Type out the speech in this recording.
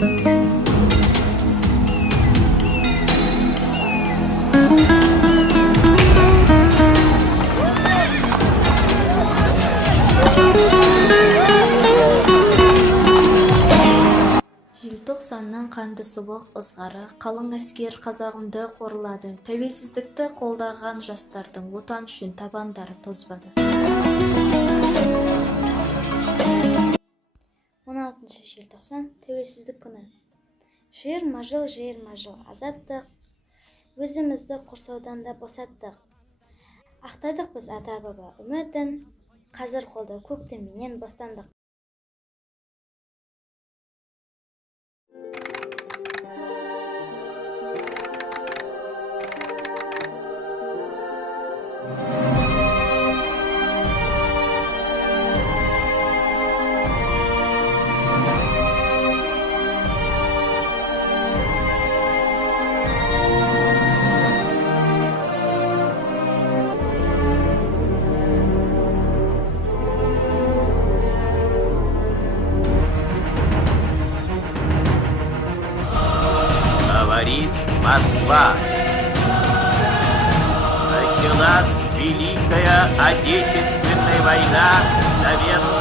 Желтоқсанның қанды суық ызғары қалың әскер қазағымды қорлады. Тәуелсіздікті қолдаған жастардың отан үшін табандары тозбады. 16 желтоқсан тәуелсіздік күні. Жиырма жыл азаттық, өзімізді құрсаудан да босаттық. Ақтадық біз ата-баба үмітін, қазір қолда көк төменнен бостандық. Говорит Москва. Началась Великая Отечественная война Советского